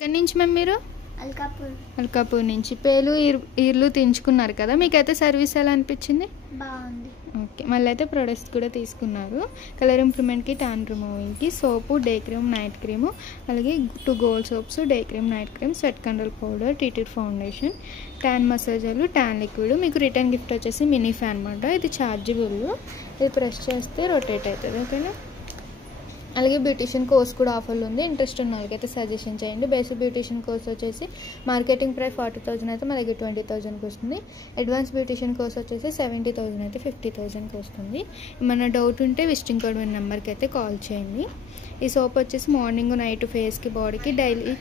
ఎక్కడి నుంచి మ్యామ్ మీరు? అల్కాపూర్ నుంచి. పేలు ఈర్లు తెంచుకున్నారు కదా, మీకైతే సర్వీస్ ఎలా అనిపించింది? బాగుంది. ఓకే, మళ్ళీ అయితే ప్రొడక్ట్స్ కూడా తీసుకున్నారు. కలర్ ఇంప్రూవ్మెంట్కి, టాన్ రిమూవింగ్కి soap, day cream, night cream, అలాగే 2 gold soaps, day cream, night cream, sweat control powder, టీటీడ్ ఫౌండేషన్, ట్యాన్ మసాజర్లు, ట్యాన్ లిక్విడ్. మీకు రిటర్న్ గిఫ్ట్ వచ్చేసి మినీ ఫ్యాన్ అనమాట. ఇది ఛార్జబుల్, ఇది ప్రెస్ చేస్తే రొటేట్ అవుతుంది. ఓకేనా? అలాగే బ్యూటిషియన్ కోర్స్ కూడా ఆఫర్లు ఉంది. ఇంట్రెస్ట్ ఉన్న వాళ్ళకైతే సజెషన్ చేయండి. బేసిక్ బ్యూటిషియన్ కోర్స్ వచ్చేసి మార్కెటింగ్ ప్రైస్ 40,000 అయితే మా దగ్గర 20,000కి వస్తుంది. అడ్వాన్స్ బ్యూటిషియన్ కోర్స్ వచ్చేసి 70,000 అయితే 50,000కి వస్తుంది. ఏమైనా డౌట్ ఉంటే విజిటింగ్ కార్డ్ ఉన్న నెంబర్కి అయితే కాల్ చేయండి. ఈ సోప్ వచ్చేసి మార్నింగ్ నైట్ ఫేస్కి, బాడీకి డైలీ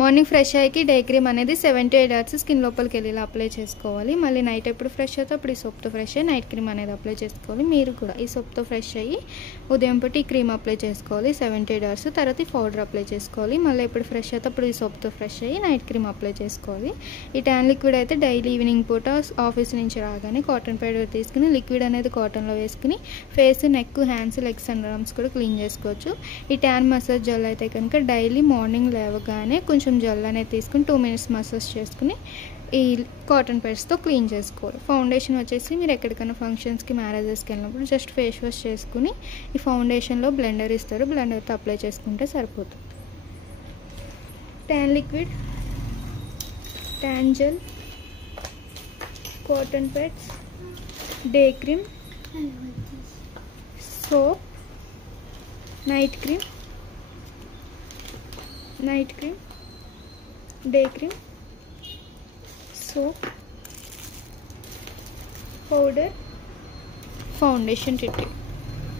మార్నింగ్ ఫ్రెష్ అయ్యి డే క్రీమ్ అనేది 7 to 8 hours స్కిన్ లోపలికి వెళ్ళి ఇలా అప్లై చేసుకోవాలి. మళ్ళీ నైట్ ఎప్పుడు ఫ్రెష్ అవుతే అప్పుడు ఈ సోప్తో ఫ్రెష్ అయ్యి నైట్ క్రీమ్ అనేది అప్లై చేసుకోవాలి. మీరు కూడా ఈ సోప్తో ఫ్రెష్ అయ్యి ఉదయం పూట ఈ క్రీమ్ అప్లై చేసుకోవాలి 7 to 8 hours. తర్వాత ఈ పౌడర్ అప్లై చేసుకోవాలి. మళ్ళీ ఎప్పుడు ఫ్రెష్ అయితే అప్పుడు ఈ సోప్తో ఫ్రెష్ అయ్యి నైట్ క్రీమ్ అప్లై చేసుకోవాలి. ఈ ట్యాన్ లిక్విడ్ అయితే డైలీ ఈవినింగ్ పూట ఆఫీస్ నుంచి రాగానే కాటన్ పౌడర్ తీసుకుని లిక్విడ్ అనేది కాటన్లో వేసుకుని face, neck, hands, legs and arms కూడా క్లీన్ చేసుకోవచ్చు. ఈ ట్యాన్ మసాజ్ జెల్ అయితే కనుక డైలీ మార్నింగ్ లేవగానే కొంచెం జెల్ అనేది తీసుకుని 2 minutes మసాజ్ చేసుకుని ఈ కాటన్ ప్యాడ్స్తో క్లీన్ చేసుకోవాలి. ఫౌండేషన్ వచ్చేసి మీరు ఎక్కడికైనా ఫంక్షన్స్కి, మ్యారేజెస్కి వెళ్ళినప్పుడు జస్ట్ ఫేస్ వాష్ చేసుకుని ఈ ఫౌండేషన్లో బ్లెండర్ ఇస్తారు, బ్లెండర్తో అప్లై చేసుకుంటే సరిపోతుంది. Tan liquid, tan gel, cotton pods, day cream, soap, night cream, day cream, soap, powder, foundation,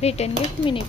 return gift, mini.